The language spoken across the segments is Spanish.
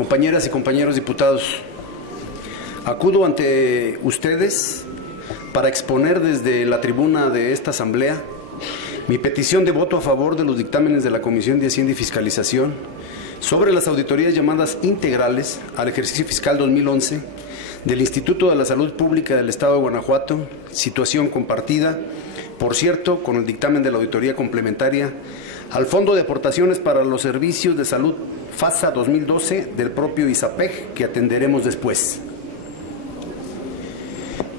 Compañeras y compañeros diputados, acudo ante ustedes para exponer desde la tribuna de esta Asamblea mi petición de voto a favor de los dictámenes de la Comisión de Hacienda y Fiscalización sobre las auditorías llamadas integrales al ejercicio fiscal 2011 del Instituto de la Salud Pública del Estado de Guanajuato, situación compartida, por cierto, con el dictamen de la auditoría complementaria al Fondo de Aportaciones para los Servicios de Salud FASA 2012 del propio ISAPEG, que atenderemos después.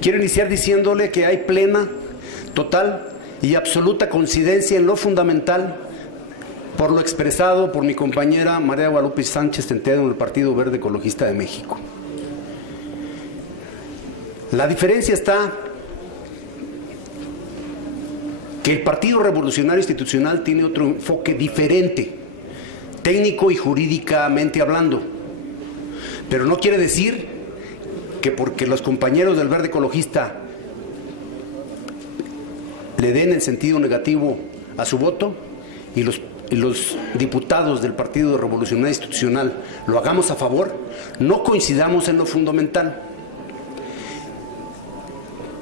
Quiero iniciar diciéndole que hay plena, total y absoluta coincidencia en lo fundamental por lo expresado por mi compañera María Guadalupe Sánchez Centeno del Partido Verde Ecologista de México. La diferencia está que el Partido Revolucionario Institucional tiene otro enfoque diferente, técnico y jurídicamente hablando, pero no quiere decir que porque los compañeros del Verde Ecologista le den el sentido negativo a su voto y los diputados del Partido Revolucionario Institucional lo hagamos a favor, no coincidamos en lo fundamental.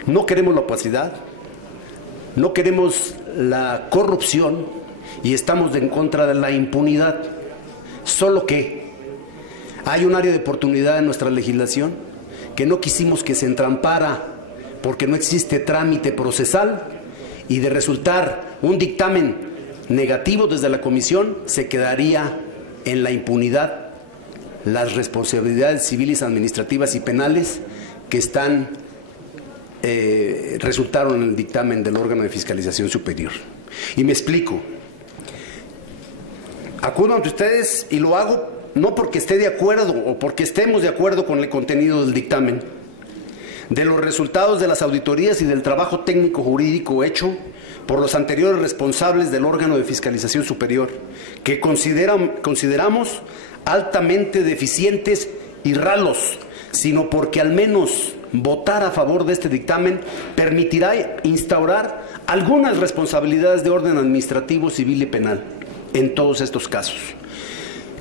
No queremos la opacidad, no queremos la corrupción y estamos en contra de la impunidad. Solo que hay un área de oportunidad en nuestra legislación que no quisimos que se entrampara porque no existe trámite procesal y de resultar un dictamen negativo desde la Comisión se quedaría en la impunidad las responsabilidades civiles, administrativas y penales que resultaron en el dictamen del órgano de fiscalización superior. Y me explico. Acudo ante ustedes y lo hago no porque esté de acuerdo o porque estemos de acuerdo con el contenido del dictamen, de los resultados de las auditorías y del trabajo técnico jurídico hecho por los anteriores responsables del órgano de fiscalización superior, que consideramos altamente deficientes y ralos, sino porque al menos votar a favor de este dictamen permitirá instaurar algunas responsabilidades de orden administrativo, civil y penal en todos estos casos,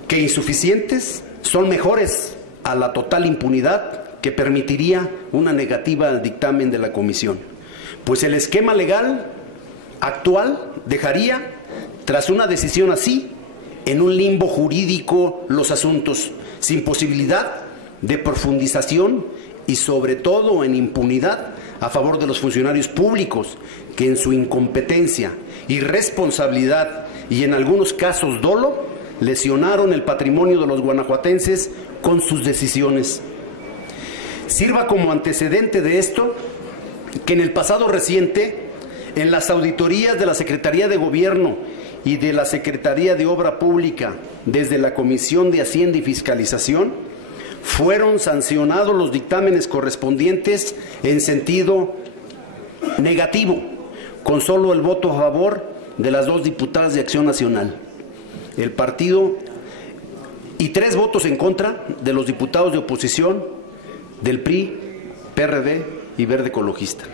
que insuficientes son mejores a la total impunidad que permitiría una negativa al dictamen de la Comisión, pues el esquema legal actual dejaría, tras una decisión así, en un limbo jurídico los asuntos, sin posibilidad de profundización y sobre todo en impunidad a favor de los funcionarios públicos que en su incompetencia, irresponsabilidad y en algunos casos dolo lesionaron el patrimonio de los guanajuatenses con sus decisiones. Sirva como antecedente de esto que en el pasado reciente, en las auditorías de la Secretaría de Gobierno y de la Secretaría de Obra Pública desde la Comisión de Hacienda y Fiscalización, fueron sancionados los dictámenes correspondientes en sentido negativo, con solo el voto a favor de las dos diputadas de Acción Nacional, el partido, y 3 votos en contra de los diputados de oposición del PRI, PRD y Verde Ecologista.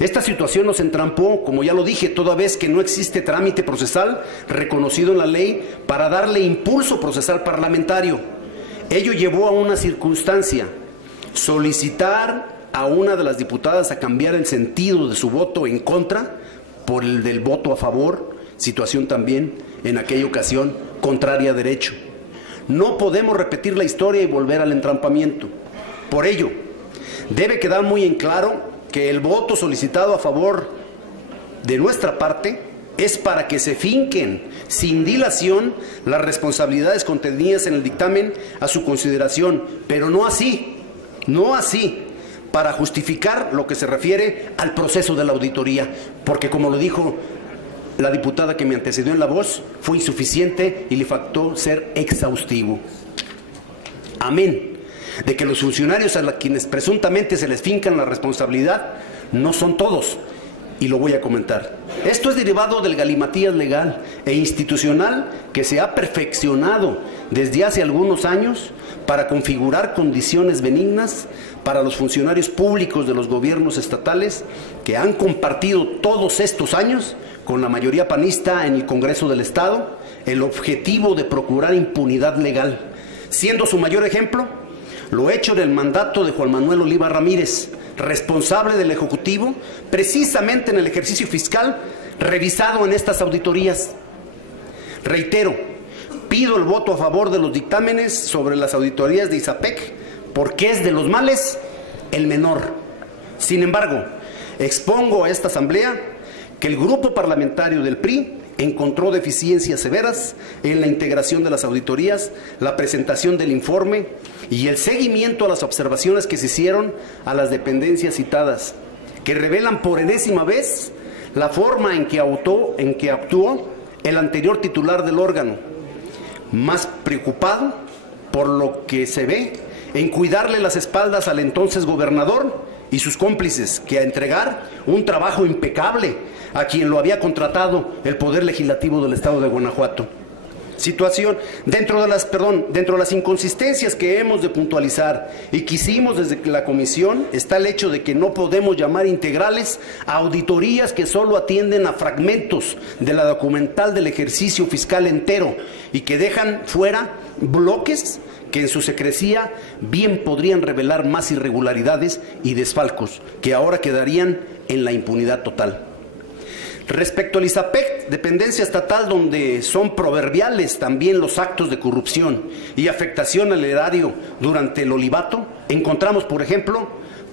Esta situación nos entrampó, como ya lo dije, toda vez que no existe trámite procesal reconocido en la ley para darle impulso procesal parlamentario. Ello llevó a una circunstancia, solicitar a una de las diputadas a cambiar el sentido de su voto en contra por el del voto a favor, situación también en aquella ocasión contraria a derecho. No podemos repetir la historia y volver al entrampamiento. Por ello, debe quedar muy en claro que el voto solicitado a favor de nuestra parte es para que se finquen sin dilación las responsabilidades contenidas en el dictamen a su consideración, pero no así para justificar lo que se refiere al proceso de la auditoría, porque como lo dijo la diputada que me antecedió en la voz, fue insuficiente y le faltó ser exhaustivo. Amén de que los funcionarios a quienes presuntamente se les fincan la responsabilidad no son todos, y lo voy a comentar. Esto es derivado del galimatías legal e institucional que se ha perfeccionado desde hace algunos años para configurar condiciones benignas para los funcionarios públicos de los gobiernos estatales que han compartido todos estos años con la mayoría panista en el Congreso del Estado el objetivo de procurar impunidad legal, siendo su mayor ejemplo lo hecho en el mandato de Juan Manuel Oliva Ramírez, responsable del Ejecutivo, precisamente en el ejercicio fiscal revisado en estas auditorías. Reitero, pido el voto a favor de los dictámenes sobre las auditorías de ISAPEC, porque es de los males el menor. Sin embargo, expongo a esta Asamblea que el grupo parlamentario del PRI encontró deficiencias severas en la integración de las auditorías, la presentación del informe y el seguimiento a las observaciones que se hicieron a las dependencias citadas, que revelan por enésima vez la forma en que actuó el anterior titular del órgano, más preocupado por lo que se ve en cuidarle las espaldas al entonces gobernador y sus cómplices que a entregar un trabajo impecable a quien lo había contratado el Poder Legislativo del Estado de Guanajuato. Situación, dentro de las inconsistencias que hemos de puntualizar y que hicimos desde la comisión, está el hecho de que no podemos llamar integrales a auditorías que solo atienden a fragmentos de la documental del ejercicio fiscal entero y que dejan fuera bloques que en su secrecía bien podrían revelar más irregularidades y desfalcos que ahora quedarían en la impunidad total. Respecto al ISAPEC, dependencia estatal donde son proverbiales también los actos de corrupción y afectación al erario durante el olivato, encontramos, por ejemplo,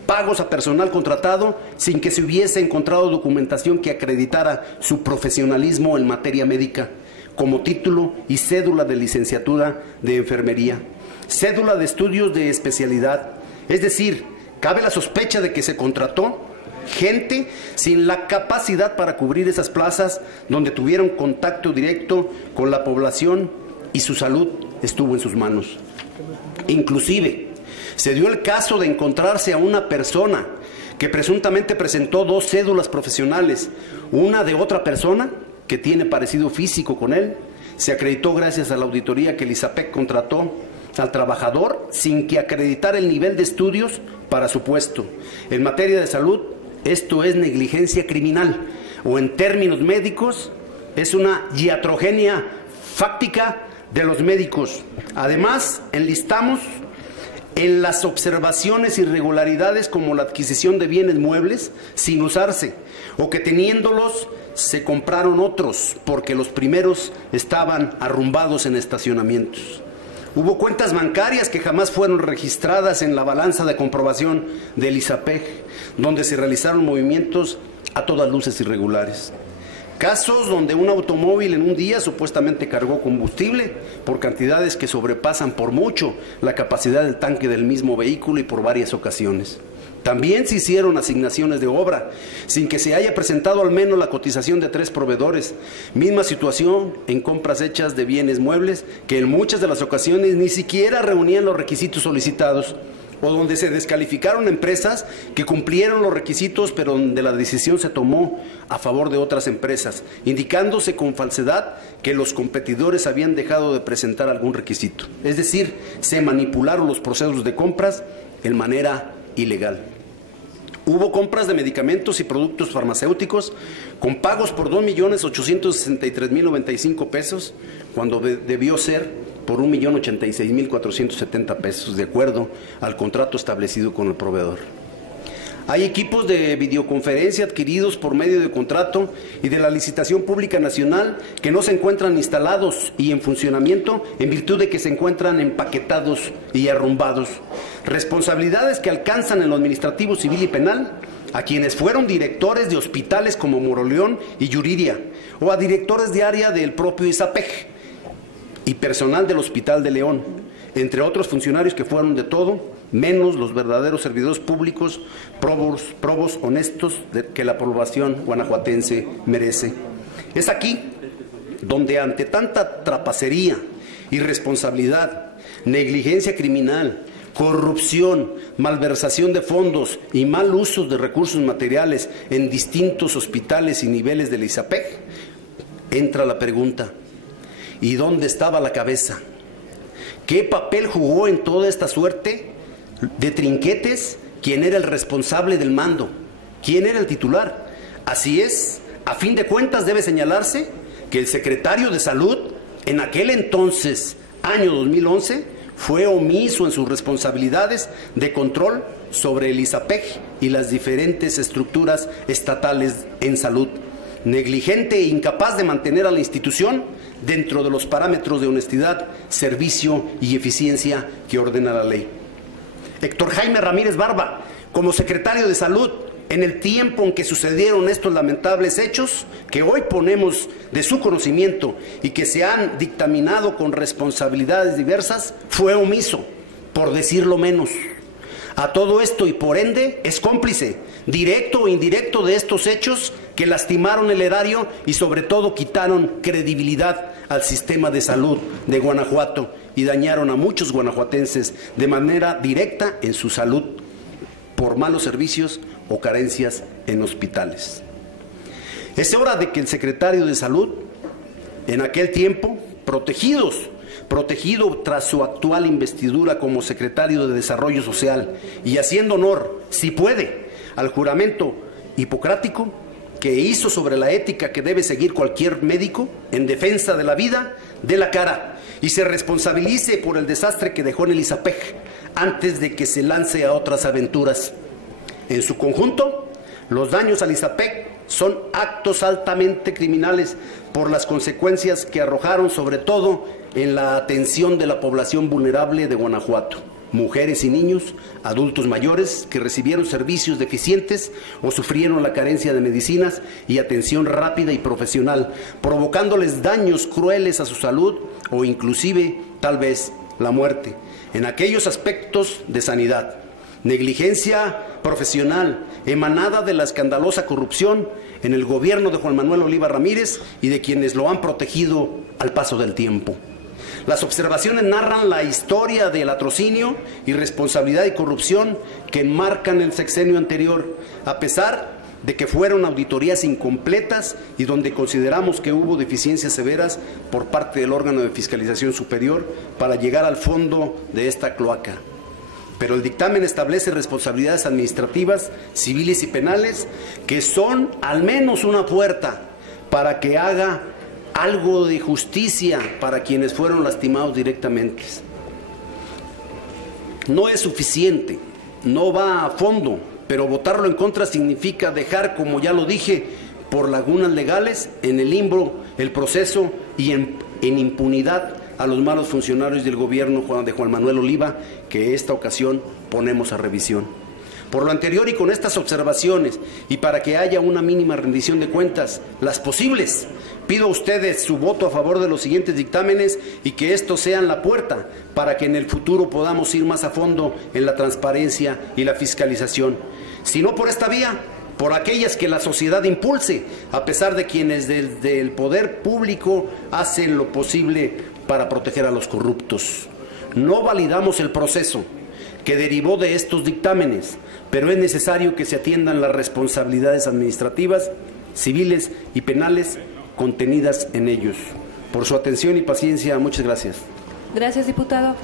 pagos a personal contratado sin que se hubiese encontrado documentación que acreditara su profesionalismo en materia médica, como título y cédula de licenciatura de enfermería, cédula de estudios de especialidad. Es decir, cabe la sospecha de que se contrató gente sin la capacidad para cubrir esas plazas donde tuvieron contacto directo con la población y su salud estuvo en sus manos. Inclusive, se dio el caso de encontrarse a una persona que presuntamente presentó 2 cédulas profesionales, una de otra persona que tiene parecido físico con él. Se acreditó gracias a la auditoría que el ISAPEC contrató al trabajador sin que acreditara el nivel de estudios para su puesto. En materia de salud, esto es negligencia criminal, o en términos médicos, es una iatrogenia fáctica de los médicos. Además, enlistamos en las observaciones irregularidades como la adquisición de bienes muebles sin usarse, o que teniéndolos se compraron otros porque los primeros estaban arrumbados en estacionamientos. Hubo cuentas bancarias que jamás fueron registradas en la balanza de comprobación del ISAPEC, donde se realizaron movimientos a todas luces irregulares. Casos donde un automóvil en un día supuestamente cargó combustible por cantidades que sobrepasan por mucho la capacidad del tanque del mismo vehículo y por varias ocasiones. También se hicieron asignaciones de obra, sin que se haya presentado al menos la cotización de 3 proveedores. Misma situación en compras hechas de bienes muebles, que en muchas de las ocasiones ni siquiera reunían los requisitos solicitados, o donde se descalificaron empresas que cumplieron los requisitos, pero donde la decisión se tomó a favor de otras empresas, indicándose con falsedad que los competidores habían dejado de presentar algún requisito. Es decir, se manipularon los procesos de compras en manera ilegal. Hubo compras de medicamentos y productos farmacéuticos con pagos por 2.863.095 pesos, cuando debió ser por 1.086.470 pesos, de acuerdo al contrato establecido con el proveedor. Hay equipos de videoconferencia adquiridos por medio de contrato y de la licitación pública nacional que no se encuentran instalados y en funcionamiento en virtud de que se encuentran empaquetados y arrumbados. Responsabilidades que alcanzan en lo administrativo, civil y penal a quienes fueron directores de hospitales como Moroleón y Yuriria, o a directores de área del propio ISAPEC y personal del Hospital de León, entre otros funcionarios que fueron de todo menos los verdaderos servidores públicos, probos, honestos que la población guanajuatense merece. Es aquí donde ante tanta trapacería, irresponsabilidad, negligencia criminal, corrupción, malversación de fondos y mal uso de recursos materiales en distintos hospitales y niveles del ISAPEC, entra la pregunta: ¿y dónde estaba la cabeza? ¿Qué papel jugó en toda esta suerte de trinquetes? ¿Quién era el responsable del mando? ¿Quién era el titular? Así es, a fin de cuentas debe señalarse que el secretario de Salud en aquel entonces, año 2011, fue omiso en sus responsabilidades de control sobre el ISAPEG y las diferentes estructuras estatales en salud, negligente e incapaz de mantener a la institución dentro de los parámetros de honestidad, servicio y eficiencia que ordena la ley. Héctor Jaime Ramírez Barba, como secretario de Salud, en el tiempo en que sucedieron estos lamentables hechos que hoy ponemos de su conocimiento y que se han dictaminado con responsabilidades diversas, fue omiso, por decirlo menos. A todo esto y por ende es cómplice, directo o indirecto, de estos hechos que lastimaron el erario y sobre todo quitaron credibilidad al sistema de salud de Guanajuato y dañaron a muchos guanajuatenses de manera directa en su salud por malos servicios o carencias en hospitales. Es hora de que el secretario de Salud, en aquel tiempo, protegido tras su actual investidura como secretario de Desarrollo Social y haciendo honor, si puede, al juramento hipocrático que hizo sobre la ética que debe seguir cualquier médico en defensa de la vida, dé la cara y se responsabilice por el desastre que dejó en el ISAPEG antes de que se lance a otras aventuras. En su conjunto, los daños al ISAPEG son actos altamente criminales por las consecuencias que arrojaron, sobre todo en la atención de la población vulnerable de Guanajuato, mujeres y niños, adultos mayores que recibieron servicios deficientes o sufrieron la carencia de medicinas y atención rápida y profesional, provocándoles daños crueles a su salud o inclusive, tal vez, la muerte. En aquellos aspectos de sanidad, negligencia profesional emanada de la escandalosa corrupción en el gobierno de Juan Manuel Oliva Ramírez y de quienes lo han protegido al paso del tiempo. Las observaciones narran la historia del latrocinio, irresponsabilidad y corrupción que enmarcan el sexenio anterior, a pesar de que fueron auditorías incompletas y donde consideramos que hubo deficiencias severas por parte del órgano de fiscalización superior para llegar al fondo de esta cloaca. Pero el dictamen establece responsabilidades administrativas, civiles y penales que son al menos una puerta para que haga algo de justicia para quienes fueron lastimados directamente. No es suficiente, no va a fondo, pero votarlo en contra significa dejar, como ya lo dije, por lagunas legales en el limbo el proceso y en impunidad a los malos funcionarios del gobierno de Juan Manuel Oliva, que esta ocasión ponemos a revisión. Por lo anterior y con estas observaciones, y para que haya una mínima rendición de cuentas, las posibles, pido a ustedes su voto a favor de los siguientes dictámenes y que estos sean la puerta para que en el futuro podamos ir más a fondo en la transparencia y la fiscalización. Si no por esta vía, por aquellas que la sociedad impulse, a pesar de quienes desde el poder público hacen lo posible para proteger a los corruptos. No validamos el proceso que derivó de estos dictámenes, pero es necesario que se atiendan las responsabilidades administrativas, civiles y penales contenidas en ellos. Por su atención y paciencia, muchas gracias. Gracias, diputado.